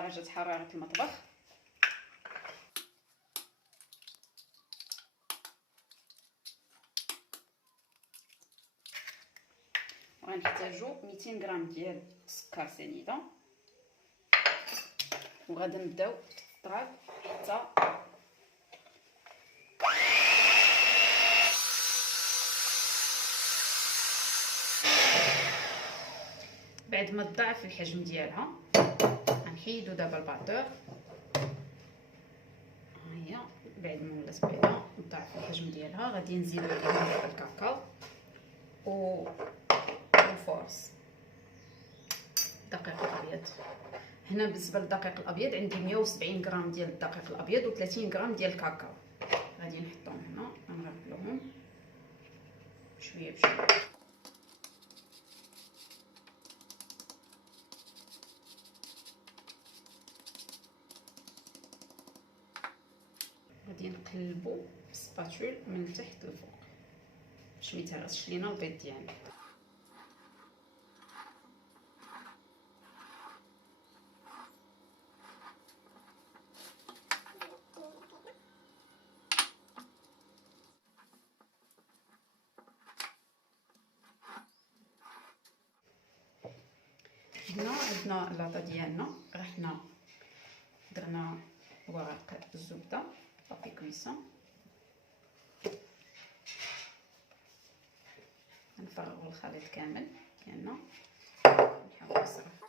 درجة حرارة المطبخ. وغنحتاجو 200 غرام ديال السكر سنيده، وغادي نبداو الطراب حتى بعد ما تضاعف الحجم ديالها. غنحيدو دابا الباطور، ها هي بعد ما ولات بعدا تضاعف الحجم ديالها. غادي نزيدو عليها الكاكاو والفورس الدقيق الابيض. هنا بالنسبه للدقيق الابيض عندي 170 غرام ديال الدقيق الابيض و30 غرام ديال الكاكاو. غادي نحطهم هنا، غنغربلوهم شويه بشويه. غادي نقلبو بالسباتول من التحت للفوق باش ما يتهرسش لينا البيض ديالنا. هنا عندنا لاطا ديالنا، رحنا درنا ورق الزبده بابي كويسون. نفرغوا الخليط كامل ديالنا، نحاول نصرف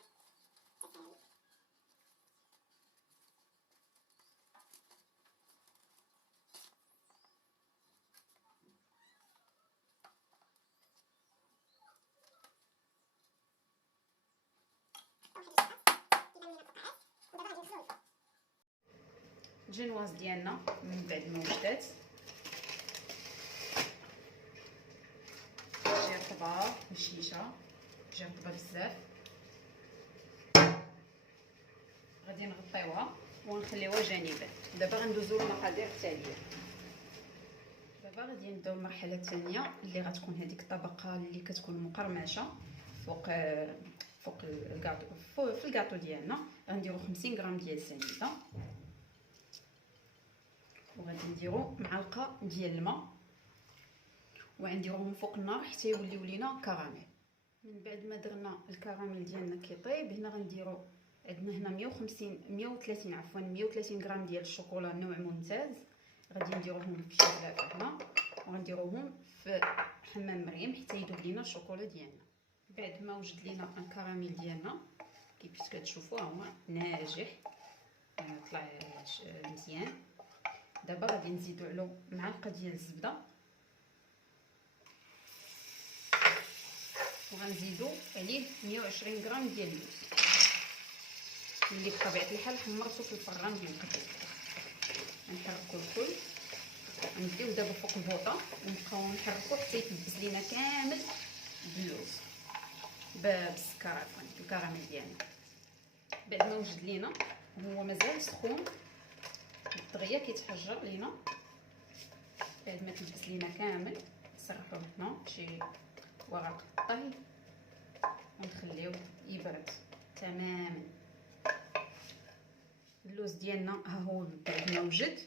الجنواز ديالنا من بعد ما وجدات. جا رطبه مشيشه، جا رطبه بزاف. غادي نغطيوها ونخليوها جانبا. دابا غندوزو للمقادير التاليه. دابا غادي نبداو المرحله الثانيه اللي غتكون هذيك الطبقه اللي كتكون مقرمشه فوق الكاطو. في الكاطو ديالنا غنديرو 50 غرام ديال السنيده، وغادي نديرو معلقه ديال الماء وغنديروهم فوق النار حتى يوليو لينا كراميل. من بعد ما درنا الكراميل ديالنا كيطيب، هنا غنديرو عندنا هنا 130 غرام ديال الشوكولا نوع ممتاز. غادي نديروهم في شي غلافه هنا، وغنديروهم في حمام مريم حتى يذوب لينا الشوكولا ديالنا. بعد ما وجد لينا الكراميل ديالنا كيفاش كتشوفوا هو ناجح، طلع مزيان. دابا غادي نزيدو عليه معلقه ديال الزبده، وغنزيدو عليه 120 غرام ديال اللوز اللي بطبيعه الحال حمرته في الفران ديال القديم. نحركو الكل، نديو دابا فوق البوطه ونبقاو نحركو حتى يتلبس لينا كامل باللوز بالسكر عفوا الكراميل ديالنا. بعد ما وجد لينا هو مازال سخون دغيا كيتحجر لينا. بعد ما تلبس لينا كامل نسرحوه هنا شي ورق طهي ونخليوه يبرد تماما. اللوز ديالنا ها هو بعد ما وجد.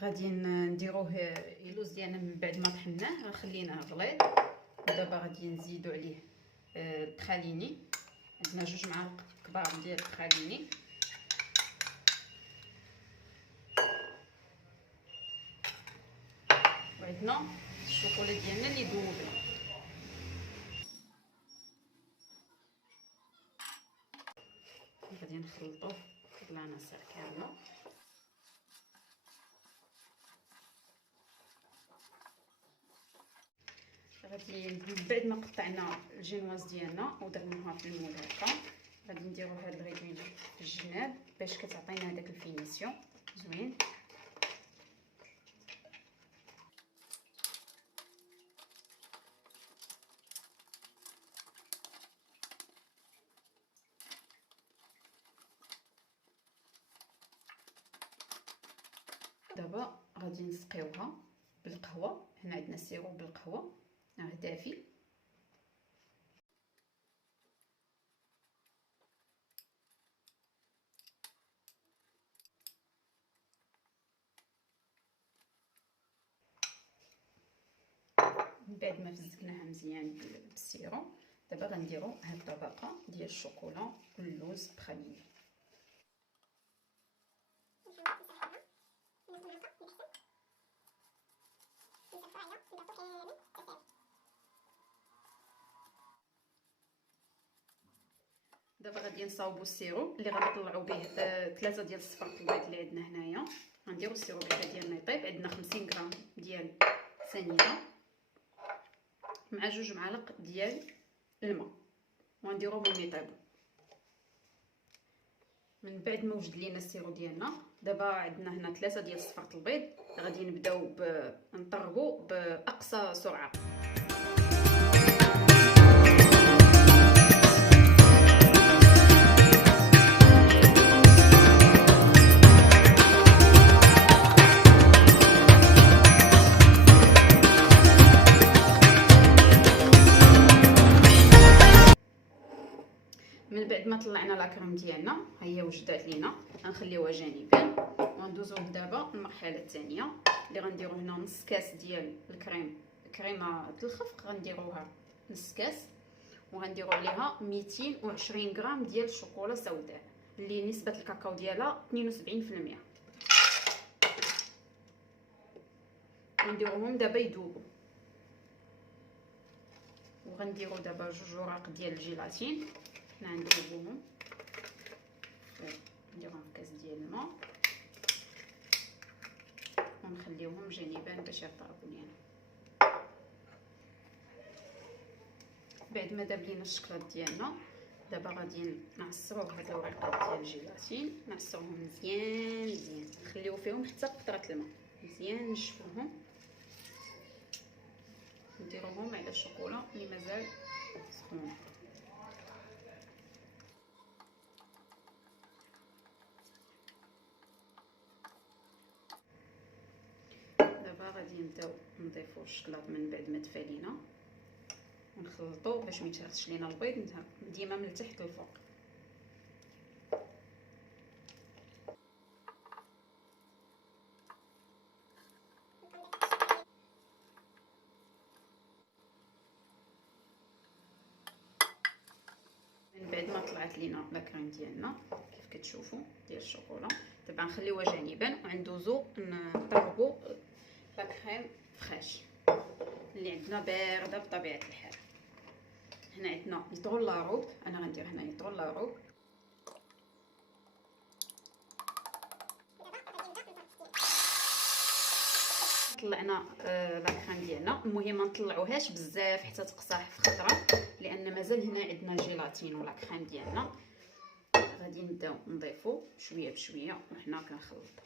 غادي نديروه اللوز ديالنا من بعد ما طحناه خليناه غليظ. ودابا غادي نزيدو عليه الطحاليني. عندنا 2 معالق كبار ديال الطحاليني، وعندنا الشوكولا ديالنا اللي ذوبنا. غادي نخلطوه بالعناصر كامله. غادي بعد ما قطعنا الجنواز ديالنا ودرناها في المول هكا، غادي نديرو هاد الغيدوين في الجناب باش كتعطينا هذاك الفينيسيون زوين. دابا غادي نسقيوها بالقهوه. هنا عندنا السيروب بالقهوه دافي. من بعد ما فزقناها مزيان بالسيرو، دابا غنديرو هاد الطبقه ديال الشوكولا واللوز بخميمي. دابا غادي نصاوبو السيرو اللي غنطلعو به 3 ديال الصفار البيض اللي عندنا هنايا. غنديرو السيرو بعدا ديالنا يطيب. عندنا 50 غرام ديال سنيده مع 2 معالق ديال الماء، وغنديروهم يطيبوا. من بعد ما وجد لينا السيرو ديالنا، دابا عندنا هنا 3 ديال صفار البيض. غادي نبداو نطربو باقصى سرعه. من بعد ما طلعنا لاكريم ديالنا، ها هي وجدات لينا، غنخليوها جانبا وندوزو دابا المرحله الثانيه اللي غنديرو هنا نص كاس ديال كريمه الخفق. غنديروها نص كاس، وغنديرو عليها 220 غرام ديال الشوكولا سوداء اللي نسبه الكاكاو ديالها 72%. غنديروهم دابا يذوبوا. وغنديرو دابا 2 وراق ديال الجيلاتين، حنا ندوبوهم، نديروهم في كاس ديال الماء ونخليوهم جانبا باش يطربوا لينا. بعد ما داب لينا الشكلاط ديالنا، دابا غادي نعصروا هاد الوريقات ديال الجيلاتين، نعصروهم مزيان مزيان، نخليو فيهم حتى قطره الماء مزيان، نشفوهم، نديروهم على الشوكولا اللي مازال سخونه. غادي نبداو نضيفو الشكلاط من بعد ما تفا لينا، ونخلطو باش ما يتهرسش لينا البيض، ديما من التحت للفوق. من بعد ما طلعت لينا لاكريم ديالنا كيف كتشوفوا ديال الشوكولا، دابا نخليوها جانبا وندوزو نطربو لاكريم فريش اللي عندنا بارده بطبيعه الحال. هنا عندنا يطغو لاروب، انا غندير هنا يطغو لاروب. طلعنا لاكريم ديالنا، المهم ما نطلعوهاش بزاف حتى تقصاح في خضره، لان مازال هنا عندنا الجيلاتين ولاكريم ديالنا. غادي نبداو نضيفو شويه بشويه وحنا كنخلطو.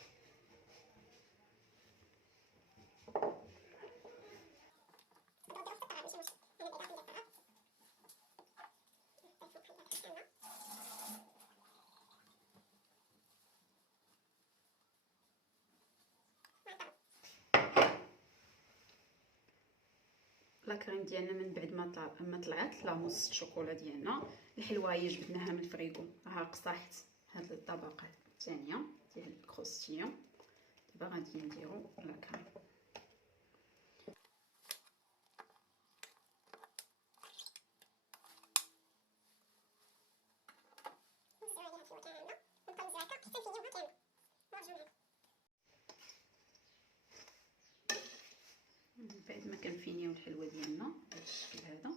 لاكريم ديالنا من بعد ما طلعت لاموس الشوكولا ديالنا، الحلوايه جبدناها من الفريغو، ها قصحت هاد الطبقه الثانيه ديال الكروستيون. دابا غادي نديرو لاكريم. بعد ما كنفينيو الحلوه ديالنا بهذا الشكل هذا،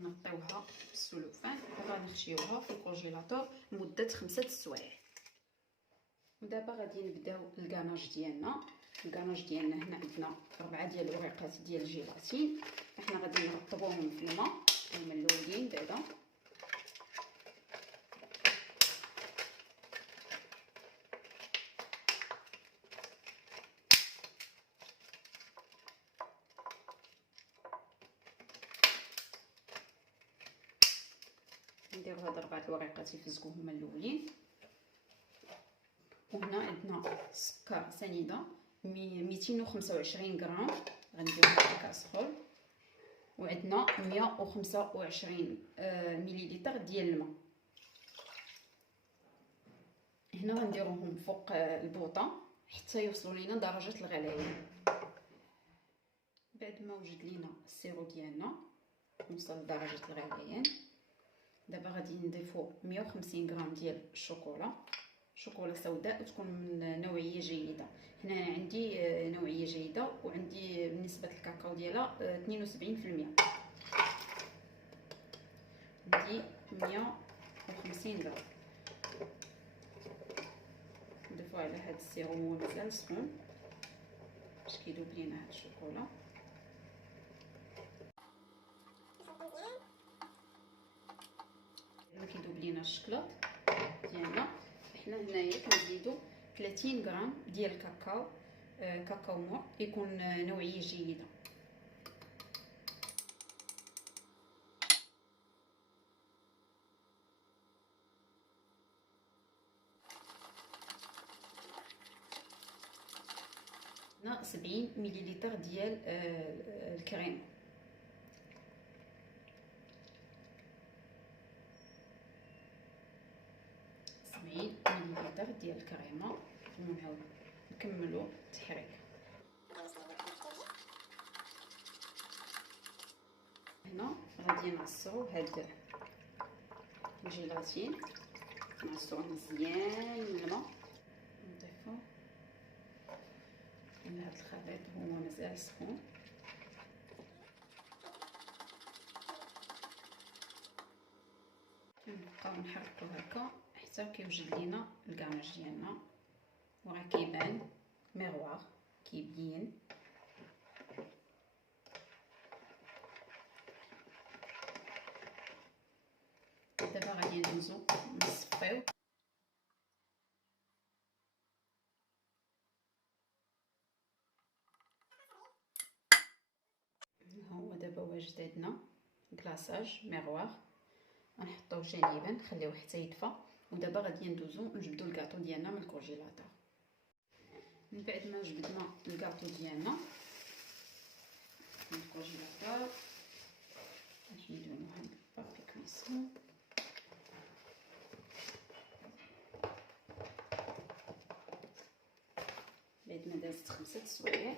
نغطيوها بالسلوفان وغنخشيوها في الكونجيلاتور لمده 5 سوايع. ودابا غادي نبداو الكاناج ديالنا. الكاناج ديالنا هنا عندنا 4 ديال الوريقات ديال الجيلاتين، احنا غادي نرطبوهم في الماء الملولين بعدا. نديرو هاد 4 الوريقات يفزقو هما الاولين. وهنا عندنا سكر سنيده 225 غرام غنديرو في الكاسرول، وعندنا 125 مليلتر ديال الماء. هنا غنديروهم فوق البوطه حتى يوصلوا لينا درجه الغليان. بعد ما وجد لينا السيرو ديالنا وصل لدرجه الغليان، دابا غادي نضيفو 150 غرام ديال الشوكولا، شوكولا سوداء وتكون من نوعيه جيده. هنا انا عندي نوعيه جيده، وعندي بالنسبه للكاكاو ديالها 72%. عندي 150 غرام. نضيفو على هاد السيرو هو مازال سخون باش كيذوب لينا هاد الشوكولا. لما كيذوب لينا الشكلاط ديالنا، حنا هنايا كنزيدو 30 غرام ديال الكاكاو، كاكاو مور يكون نوعيه جيده. هنا 70 مليلتر ديال الكريم، 70 مليلتر ديال الكريمه، ونعاود نكملوا التحريك. هنا غادي نعصروا هاد الجيلاتين، نعصروه مزيان من الماء، نضيفوه لهاد الخليط هو مازال سخون. كنبقاو نحركو هكا حتى كيوجد لينا الكاناج ديالنا، وراه كيبان ميغوار كيبين. دابا غادي ندوزو نصفيو. هو دابا واجد عندنا كلاصاج ميغوار، غنحطوه جانبا نخليوه حتى يدفى. ودابا غادي ندوزو نجبدو الكاطو ديالنا من الكونجيلاتور. من بعد ما جبدنا الكاطو ديالنا من الكونجيلاتور، نحيدو هاد البابي كويسون. بعد ما دازت 5 سوايع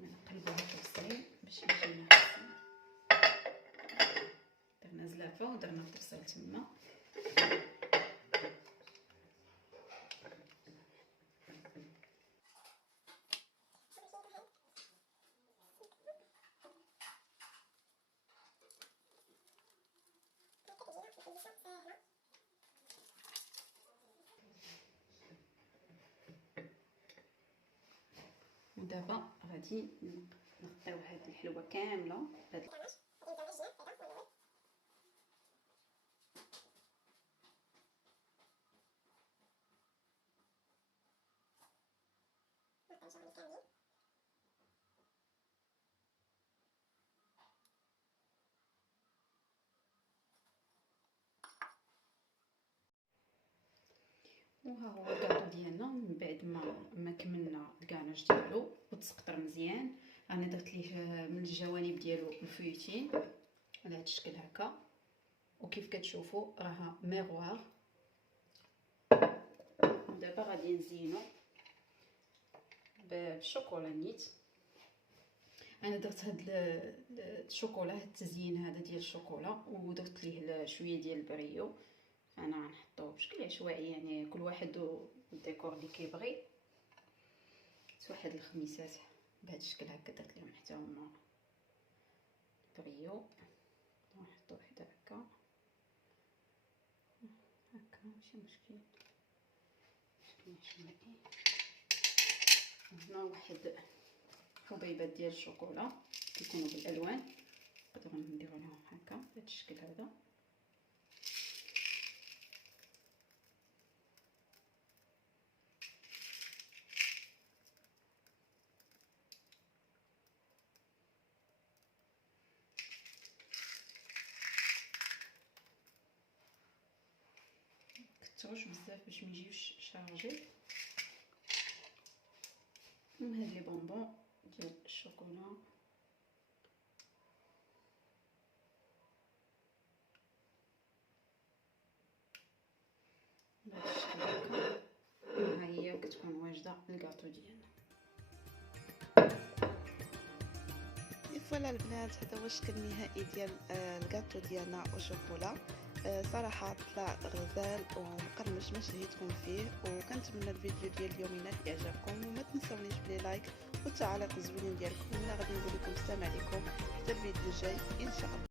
نقلبوها تفصيل باش يجينا حسن. درنا زلافه ودرنا التفصيل تما. ودابا غادي نغطيو هاد الحلوه كامله بهاد وها هو الكاطو ديالنا. من بعد ما كملنا الكاناج ديالو وتسقطر مزيان، انا درت ليه من الجوانب ديالو الفيوتين على هذا الشكل هكا، وكيف كتشوفوا راها ميغوار. ودابا غادي نزينو بالشوكولا نيت. انا درت هاد الشوكولا، هاد التزيين هذا ديال الشوكولا، ودرت ليه شويه ديال البريو. انا غنحطوه بشكل عشوائي، يعني كل واحد والديكور اللي كيبغي. واحد الخميسات بهذا الشكل هكا درت لهم حتى هما بريو، نحطو وحده هكا هكا ماشي مشكل، شكل عشوائي. هنا واحد حبيبات ديال الشوكولا كيكونوا بالالوان، نقدروا نديروا لهم هكا بهذا الشكل هذا. مكتروش بزاف باش ما يجيوش شارجي. وهاد لي بونبون ديال الشوكولا بهذا الشكل هكا. ها هي كتكون واجده الكاطو ديالنا. فوالا البنات، هذا هو الشكل النهائي ديال الكاطو ديالنا وشوكولا. صراحه طلع غزال ومقرمش ما شهيتكم فيه، وكنتمنى الفيديو ديال اليوم ينال اعجابكم، وما تنسونيش بلي لايك والتعاليق الزوينين ديالكم. ولا غادي نقول لكم السلام عليكم حتى الفيديو الجاي ان شاء الله.